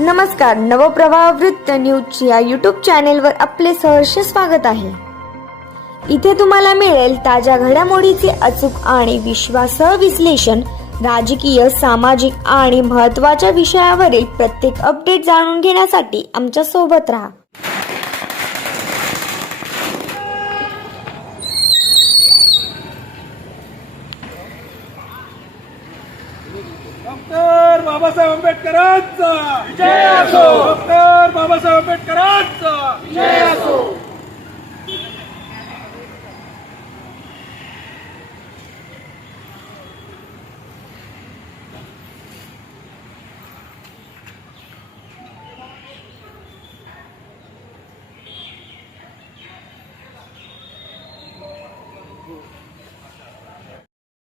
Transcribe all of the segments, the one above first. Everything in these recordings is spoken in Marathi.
नमस्कार नवप्रवाह वृत्त न्यूज या यूट्यूब चॅनेलवर आपले सहर्ष स्वागत आहे. इथे तुम्हाला मिळेल ताज्या घडामोडीचे अचूक आणि विश्वासह विश्लेषण राजकीय सामाजिक आणि महत्त्वाच्या विषयावरील प्रत्येक अपडेट जाणून घेण्यासाठी आमच्यासोबत राहा डॉक्टर बाबासाहेब आंबेडकरांचा. विजय असो. डॉक्टर बाबासाहेब आंबेडकरांचा. विजय असो.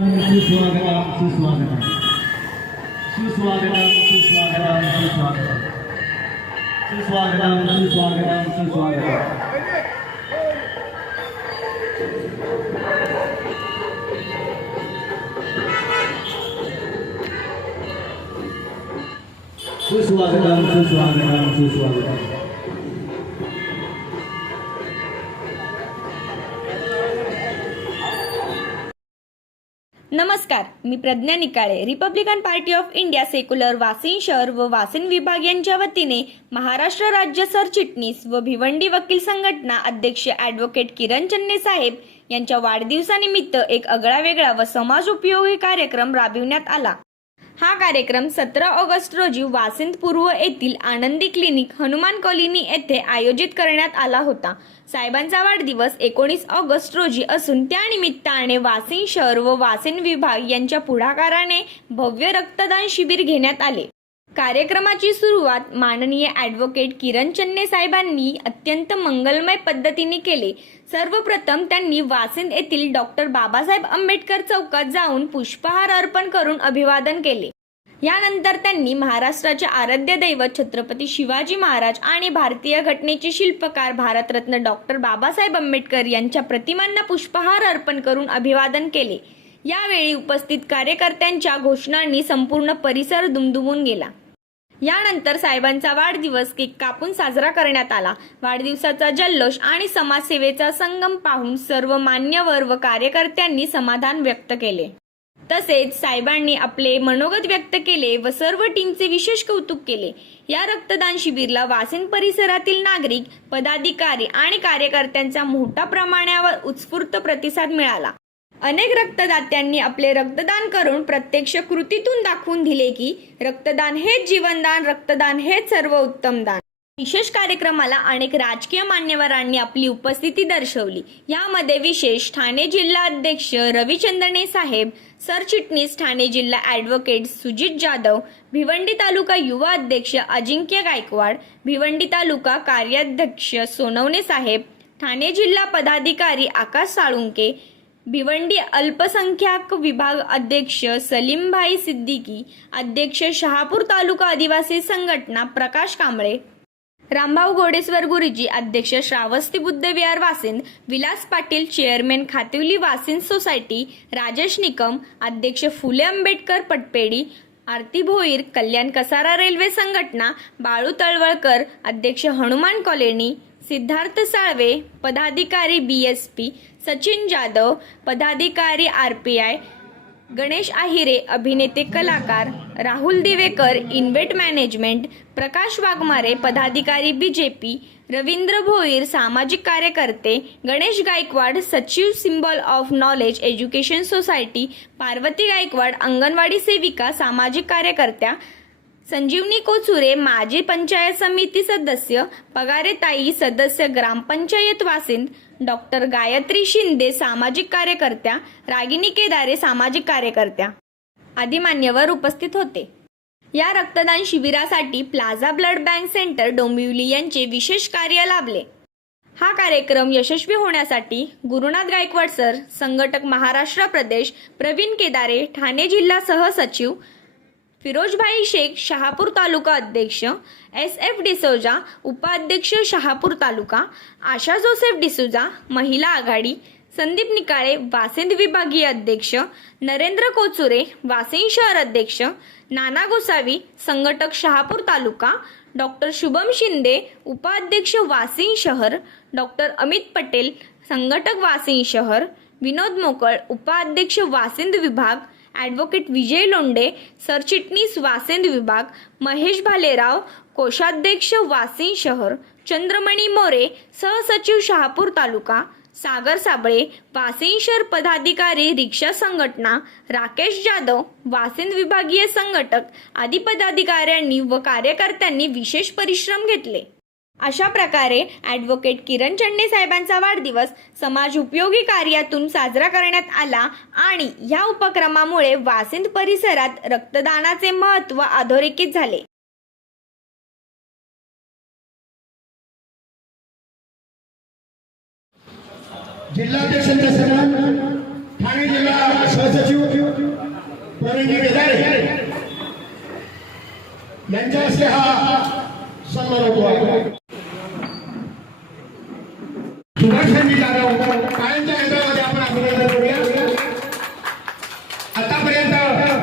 सुस्वागतम सुस्वागतम सुस्वागतम सुस्वागतम सुस्वागतम। सुस्वागतम सुस्वागतम सुस्वागतम। सुस्वागतम सुस्वागतम सुस्वागतम। नमस्कार मी Pragya Nikale Republican Party of India Secular Vasind शहर व वासिन विभाग यांच्या वतीने महाराष्ट्र राज्य सरचिटणीस व भिवंडी वकील संघटना अध्यक्ष ॲडव्होकेट किरण चन्ने साहेब यांच्या वाढदिवसानिमित्त एक आगळा वेगळा व समाज उपयोगी कार्यक्रम राबविण्यात आला. हा कार्यक्रम सतरा ऑगस्ट रोजी वासिंद पूर्व येथील आनंदी क्लिनिक हनुमान कॉलनी येथे आयोजित करण्यात आला होता. साहेबांचा वाढदिवस एकोणीस ऑगस्ट रोजी असून त्यानिमित्ताने वासिंद शहर व वासिंद विभाग यांच्या पुढाकाराने भव्य रक्तदान शिबिर घेण्यात आले. कार्यक्रमाची सुरुवात माननीय ॲडव्होकेट किरण चन्ने साहेबांनी अत्यंत मंगलमय पद्धतीने केले. सर्वप्रथम त्यांनी वासिंद येथील डॉक्टर बाबासाहेब आंबेडकर चौकात जाऊन पुष्पहार अर्पण करून अभिवादन केले. यानंतर त्यांनी महाराष्ट्राचे आराध्य दैवत छत्रपती शिवाजी महाराज आणि भारतीय घटनेचे शिल्पकार भारतरत्न डॉक्टर बाबासाहेब आंबेडकर यांच्या प्रतिमांना पुष्पहार अर्पण करून अभिवादन केले. यावेळी उपस्थित कार्यकर्त्यांच्या घोषणांनी संपूर्ण परिसर दुमदुमून गेला. यानंतर साहेबांचा वाढदिवस केक कापून साजरा करण्यात आला. वाढदिवसाचा जल्लोष आणि समाजसेवेचा संगम पाहून सर्व मान्यवर व कार्यकर्त्यांनी समाधान व्यक्त केले. तसेच साहेबांनी आपले मनोगत व्यक्त केले व सर्व टीमचे विशेष कौतुक केले. या रक्तदान शिबिरला वासिन परिसरातील नागरिक पदाधिकारी आणि कार्यकर्त्यांचा मोठ्या प्रमाणावर उत्स्फूर्त प्रतिसाद मिळाला. अनेक रक्तदात्यांनी आपले रक्तदान करून प्रत्यक्ष कृतीतून दाखवून दिले की रक्तदान हेच जीवनदान रक्तदान हेच सर्व उत्तम दान. विशेष कार्यक्रमाला अनेक राजकीय मान्यवरांनी आपली उपस्थिती दर्शवली. यामध्ये विशेष ठाणे जिल्हा अध्यक्ष रविचंद्रने साहेब सरचिटणीस ठाणे जिल्हा ॲडव्होकेट सुजित जाधव भिवंडी तालुका युवा अध्यक्ष अजिंक्य गायकवाड भिवंडी तालुका कार्याध्यक्ष सोनवणे साहेब ठाणे जिल्हा पदाधिकारी आकाश साळुंके भिवंडी अल्पसंख्याक विभाग अध्यक्ष सलीमभाई सिद्दीकी अध्यक्ष शहापूर तालुका आदिवासी संघटना प्रकाश कांबळे रामभाऊ गोडेश्वर गुरुजी अध्यक्ष श्रावस्ती बुद्धविहार वासिंद विलास पाटील चेअरमॅन खातिवली वासिंद सोसायटी राजेश निकम अध्यक्ष फुले आंबेडकर पटपेडी आरती भोईर कल्याण कसारा रेल्वे संघटना बाळू तळवळकर अध्यक्ष हनुमान कॉलनी सिद्धार्थ साळवे पदाधिकारी B S P Sachin Jadhav पदाधिकारी R P I Ganesh Ahire अभिनेते कलाकार राहुल दिवेकर इन्व्हेट मॅनेजमेंट प्रकाश वाघमारे पदाधिकारी B J P Ravindra Bhoir सामाजिक कार्यकर्ते गणेश गायकवाड सचिव symbol of knowledge education society Parvati Gaikwad anganwadi सेविका सामाजिक कार्यकर्त्या संजीवनी कोचुरे माजी पंचायत समिती सदस्य पगारे ताई सदस्य ग्रामपंचायत वासिंद डॉक्टर गायत्री शिंदे सामाजिक कार्यकर्त्या रागिनी केदारे सामाजिक कार्यकर्त्या. आदी मान्यवर उपस्थित होते. या रक्तदान शिबिरासाठी plaza blood bank centre Dombivli यांचे विशेष कार्य लाभले. हा कार्यक्रम यशस्वी होण्यासाठी गुरुनाथ गायकवाड सर संघटक महाराष्ट्र प्रदेश प्रवीण केदारे ठाणे जिल्हा सहसचिव फिरोजभाई शेख शहापूर तालुका अध्यक्ष एस एफ डिसोजा उपाध्यक्ष शहापूर तालुका आशा जोसेफ डिसोजा महिला आघाडी संदीप निकाळे वासिंद विभागीय अध्यक्ष नरेंद्र कोचुरे वासिंद शहर अध्यक्ष नाना गोसावी संघटक शहापूर तालुका डॉक्टर शुभम शिंदे उपाध्यक्ष वासिंद शहर डॉक्टर अमित पटेल संघटक वासिंद शहर विनोद मोकळ उपाध्यक्ष वासिंद विभाग ॲडव्होकेट विजय लोंडे सरचिटणीस वासेंद विभाग महेश भालेराव कोषाध्यक्ष वासिन शहर चंद्रमणी मोरे सहसचिव शहापूर तालुका सागर साबळे वासिन शहर पदाधिकारी रिक्षा संघटना राकेश जाधव वासिंद विभागीय संघटक आदी पदाधिकाऱ्यांनी व कार्यकर्त्यांनी विशेष परिश्रम घेतले. अशा प्रकारे ॲडव्होकेट किरण चन्ने साहेबांचा वाढदिवस समाज उपयोगी कार्यातून साजरा करण्यात आला आणि या उपक्रमामुळे वासिंद परिसरात रक्तदानाचे महत्त्व अधोरेखित झाले. जिल्हाध्यक्षांच्या सन्मान ठाणे जिल्हा सहसचिव परंगी बेदारे यांच्या हस्ते हा सन्मान होतो आहे सुभाषचंद्र जाधव कायमच्या यंत्रामध्ये आपण अभिनंदन करूया आतापर्यंत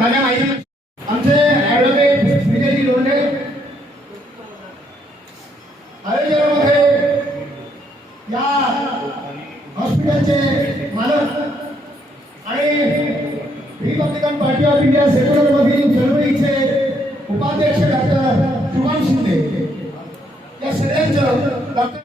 माझ्या माहिती आमचे ऍडव्होकेट विजयजी लोंढे आयोजनामध्ये या हॉस्पिटलचे मालक आणि Republican Party of India Secular मधील चळवळीचे उपाध्यक्ष डॉक्टर शुभम शिंदे या सगळ्यांचं डॉक्टर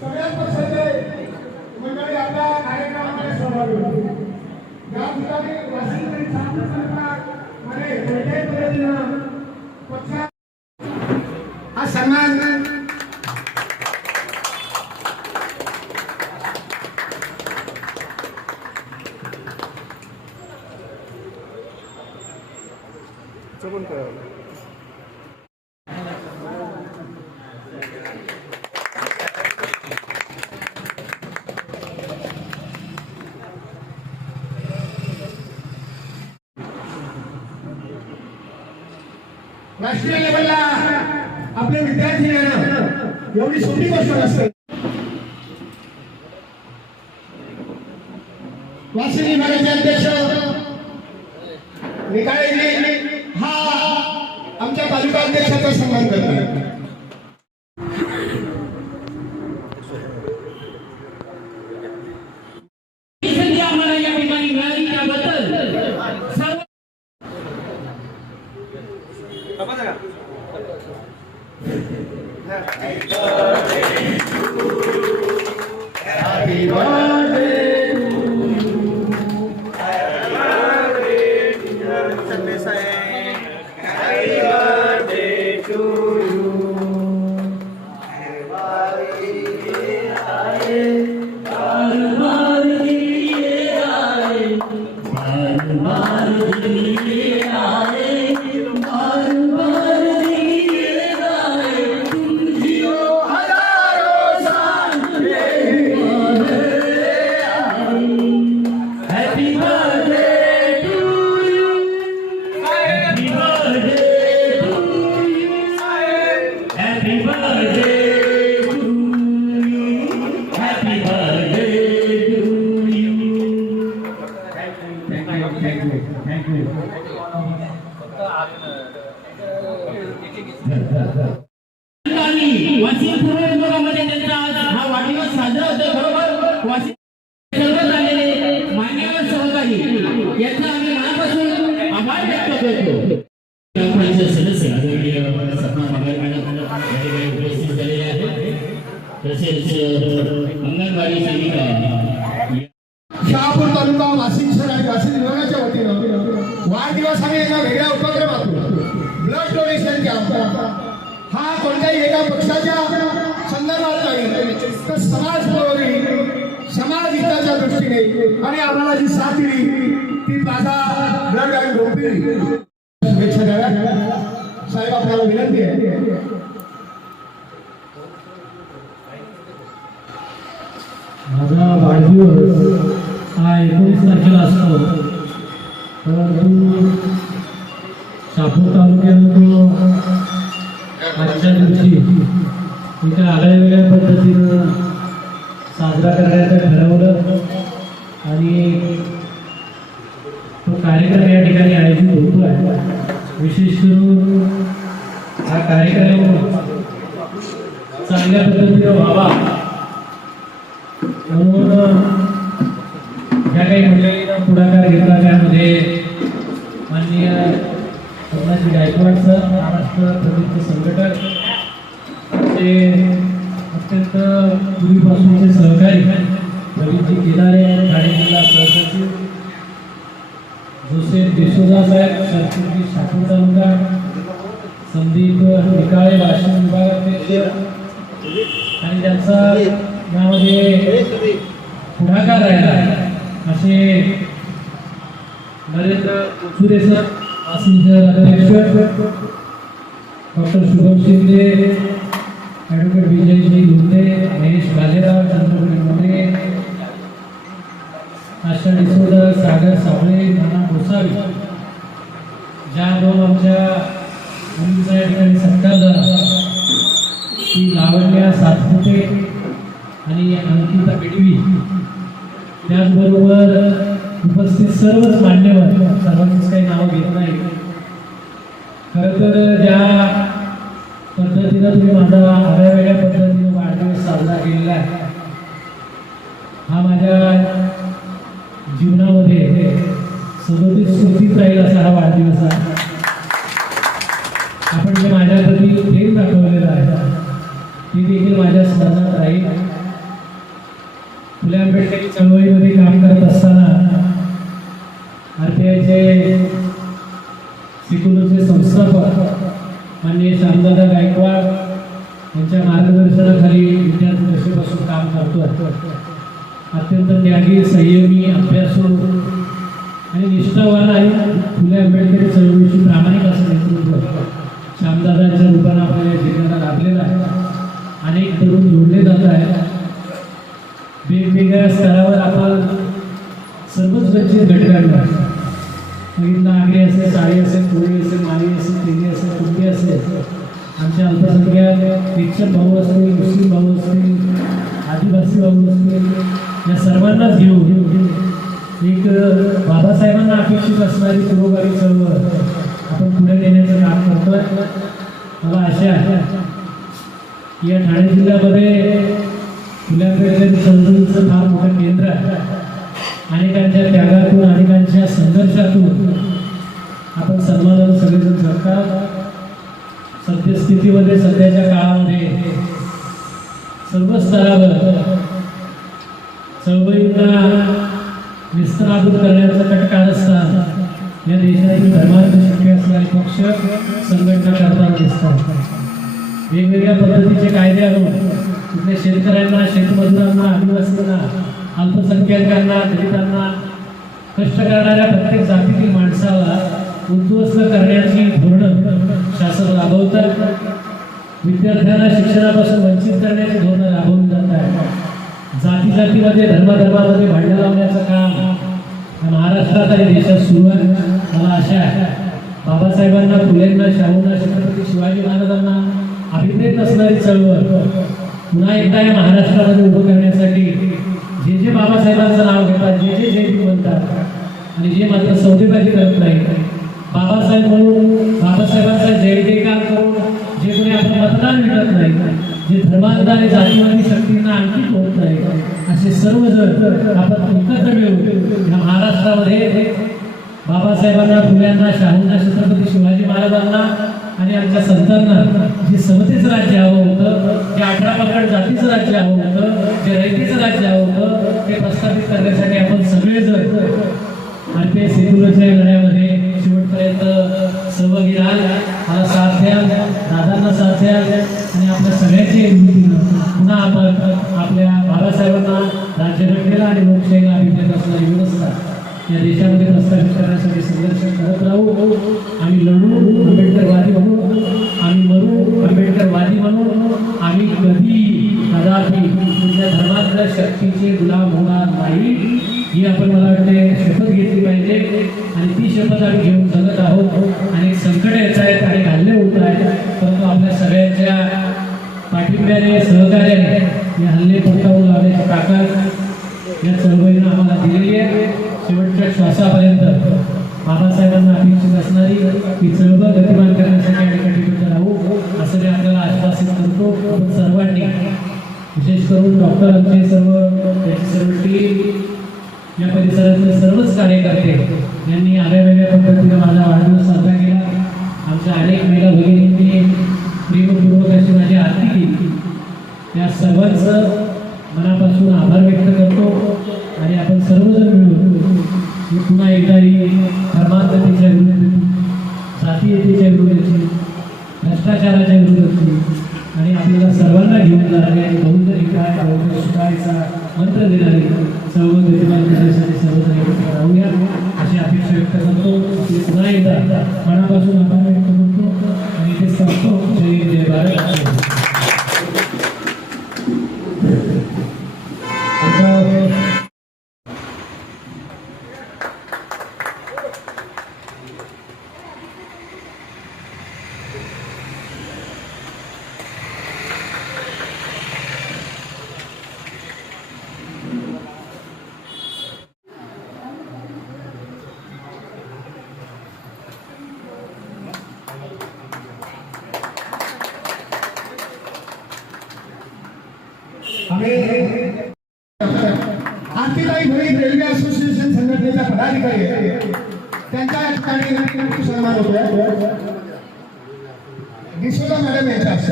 सगळ्याच पक्षाचे मंडळी आपल्या कार्यक्रमामध्ये सहभागी होते या ठिकाणी वाशिममध्ये कोणत्याही पद्धतीनं पक्षा हा सन्मान राष्ट्रीय लेवलला आपले विद्यार्थी येणं एवढी सोपी गोष्ट नसते. वाशिम विभागाचे अध्यक्ष निकाळे Happy birthday यांचा आम्ही मनापासून आभार व्यक्त करतो. सदस्य आदरणीय सपना मागाई मॅडम या ठिकाणी उपस्थित झालेले आहेत. तसेच अंगणवाडी सेविका शहापूर तालुका वाशिम शहर आणि वाशिम विभागाच्या वतीनं वाढदिवस आम्ही एका वेगळ्या उपक्रमातून ब्लड डोनेशन कॅम्प हा कोणत्याही एका पक्षाच्या संदर्भात नाही तर समाज समाज हिताच्या दृष्टीने आणि आम्हाला जी साथ दिली ती माझा ब्लड शुभेच्छा द्याव्या साहेब आपल्याला विनंती आहे. माझा वाढदिवस हा एकोणीस तारखेला असतो. परंतु शहापूर तालुक्यात आजच्या दिवशी एका आगळ्या वेगळ्या पद्धतीनं साजरा करायचं ठरवलं आणि कार्यक्रम या ठिकाणी आयोजित होतो आहे. विशेष करून हा कार्यक्रम चांगल्या पद्धतीनं व्हावा. म्हणून ज्या काही मंडळीनं पुढाकार घेतला त्यामध्ये माननीय सोमनाथजी गायकवाड सर महाराष्ट्र प्रदीप्त संघटक ते अत्यंत पूर्वीपासूनचे सहकारी प्रवीणजी केदारे ठाणे जिल्हा सहसचिव जोसेफ सरस्वती साहेब ठाकूर तालुका संदीप निकाळे वाशिम विभागाध्यक्ष आणि त्यांचा यामध्ये पुढाकार राहिला असे नरेंद्र कुचुरे सर वाशिमचे अध्यक्ष डॉक्टर शुभम शिंदे ॲडव्होकेट विजयजी लुंडे महेश भालेराव चंद्रपूर मोरे आशा डिसोदा सागर सावळे नाना गोसावी. ज्या दोन आमच्या मुलींचा या ठिकाणी सत्कार झाला ती लावण्या सातपुते आणि अंकिता बेडवी त्याचबरोबर उपस्थित सर्वच मान्यवर सर्वांचीच काही नावं घेत नाही खरं तर ज्या पद्धतीनं तुम्ही माझा आगळ्या वेगळ्या पद्धतीनं वाढदिवस साजरा केलेला आहे हा माझ्या जीवनामध्ये सदोदित स्मृतीत राहील असा हा वाढदिवस आहे. आपण जे माझ्याप्रती प्रेम दाखवलेलं आहे ती देखील माझ्या स्मरणात राहील. फुले आंबेडकरी चळवळीमध्ये काम करत असताना आरपीआयचे पी सिकुलचे संस्थापक माननीय श्यामदादा गायकवाड यांच्या मार्गदर्शनाखाली विद्यार्थी दशेपासून काम करतो अत्यंत त्यागी संयमी अभ्यासू आणि निष्ठावान आहे. फुले आंबेडकरी चळवळीची प्रामाणिक असं नेतृत्व श्यामदादांच्या रूपानं आपल्याला या लाभलेलं आहे. अनेक तरुण जोडले जात आहेत. वेगवेगळ्या स्तरावर आपण सर्वच वंचित घटकांना बघितलं आगरी असेल साडी असेल कोळी असेल माली असेल तेली असेल कुंडी असेल. आमच्या अल्पसंख्याक ख्रिश्चन भाऊ असतील मुस्लिम भाऊ असतील आदिवासी भाऊ असतील या सर्वांनाच घेऊन एक बाबासाहेबांना अपेक्षित असणारी पुरोगामी चळवळ. आपण पुढे नेण्याचं काम करतोय. मला आशा आहे की या ठाणे जिल्ह्यामध्ये फुले आंबेडकरी चळवळीचं फार मोठं केंद्र आहे. अनेकांच्या त्यागातून अनेकांच्या संघर्षातून आपण सन्मानानं सगळेजण जगतात सद्यस्थितीमध्ये सध्याच्या काळामध्ये सर्व स्तरावर चळवळींना निस्तराभूत करण्याचं कटकारस्थान या देशातील धर्मार्थ शक्य असणारे पक्ष संघटना करताना दिसतात. वेगवेगळ्या पद्धतीचे कायदे आणून तिथल्या शेतकऱ्यांना शेतमजुरांना आदिवासींना अल्पसंख्याकांना दलितांना कष्ट करणाऱ्या प्रत्येक जातीतील माणसाला उद्ध्वस्त करण्याची धोरणं शासन राबवतात विद्यार्थ्यांना शिक्षणापासून वंचित करण्याची धोरणं राबवली जात आहेत. जाती जातीमध्ये धर्माधर्मामध्ये भांडण लावण्याचं काम. महाराष्ट्रात आणि देशात सुरू आहे. मला आशा आहे. बाबासाहेबांना फुलेंना शाहूंना छत्रपती शिवाजी महाराजांना अभिप्रेत असणारी चळवळ पुन्हा एकदा या महाराष्ट्रामध्ये उभं करण्यासाठी जे जे बाबासाहेबांचं नाव घेतात जे जे जयंती म्हणतात आणि जे मात्र सौदेबाजी करत नाही बाबासाहेब म्हणून बाबासाहेबांचा जय जयकार करून जे कोणी आपण मतदान मिळत नाही जे धर्मांध आणि जातीवादी शक्तींना अंकित होत नाही असे सर्वजण आपण एकत्र मिळून या महाराष्ट्रामध्ये बाबासाहेबांना फुल्यांना शाहूंना छत्रपती शिवाजी महाराजांना आणि आमच्या संतांना जे समतेचं राज्य हवं होतं जे अठरा पकड जातीचं राज्य हवं होतं जे रयतीचं राज्य हवं होतं ते प्रस्थापित करण्यासाठी आपण सगळेजण आर पी एस सेक्युलरच्या लढ्यामध्ये शेवटपर्यंत सहभागी राहाल. मला साथ द्या दादांना साथ द्या पुन्हा आपल्या बाबासाहेबांना राज्यघटनेला आणि लोकशाहीला अभिप्रेत असणारी व्यवस्था या देशामध्ये प्रस्थापित करण्यासाठी संघर्ष करत राहू. आम्ही लढू आंबेडकरवादी म्हणू आम्ही मरू आंबेडकरवादी म्हणू आम्ही कधी कदापि तुमच्या धर्मातल्या शक्तीचे गुलाम होणार नाही ही आपण मला वाटते शपथ घेतली पाहिजे. आणि ती शपथ आम्ही घेऊन जगत आहोत. आणि संकट येत आहेत आणि घालले होत आहेत. परंतु आपल्या सगळ्यांच्या पाठिंब्याने सहकार्याने हे हल्ले पडताळून लावण्याची ताकद या चळवळीनं आम्हाला दिलेली आहे शेवटच्या श्वासापर्यंत बाबासाहेबांना अपेक्षित असणारी ही चळवळ गतिमान करण्यासाठी आणि कटिबद्ध राहू असं मी आपल्याला आश्वासित करतो. आपण सर्वांनी विशेष करून डॉक्टर आमचे सर्व त्याची सर्व टीम या परिसरातले सर्वच कार्यकर्ते यांनी आगळ्या पद्धतीने माझा वाढदिवस साजरा केला. आमच्या अनेक महिला भगिनी प्रेमपूर्वक अशी माझी आरती केली या सर्वांचं मनापासून आभार व्यक्त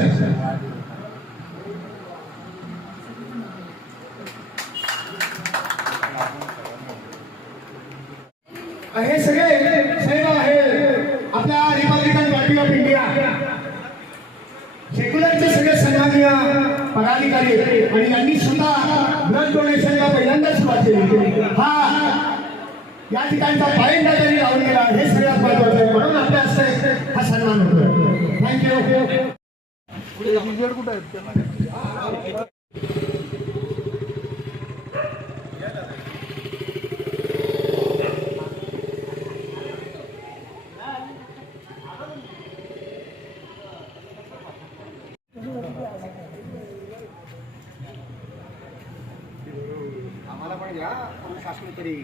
मॅडम हे सगळे साहेब आहे आपल्या रिपब्लिकन पार्टी ऑफ इंडिया. सेक्युलरचे सगळे सन्माननीय पदाधिकारी आणि यांनी सुद्धा ब्लड डोनेशनला पहिल्यांदा सुरुवात केली. हा या ठिकाणचा पायंडा त्यांनी लावून गेला हे सगळ्यात महत्वाचं आहे. म्हणून आपल्या हस्ते हा सन्मान होतो. थँक्यू मेजर कुठं आहेत? त्यांना आम्हाला पण घ्या या शासन तरी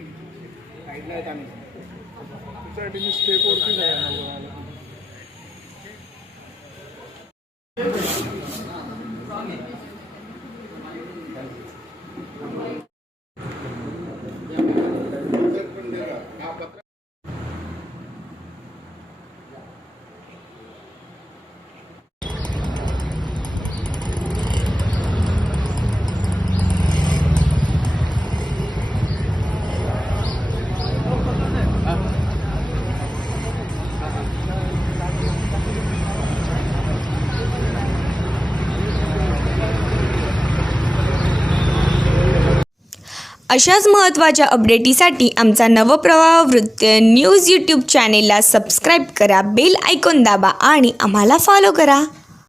अशाच महत्त्वाच्या अपडेटीसाठी आमचा नवप्रवाह वृत्त न्यूज यूट्यूब चॅनेलला सबस्क्राईब करा बेल आयकॉन दाबा आणि आम्हाला फॉलो करा.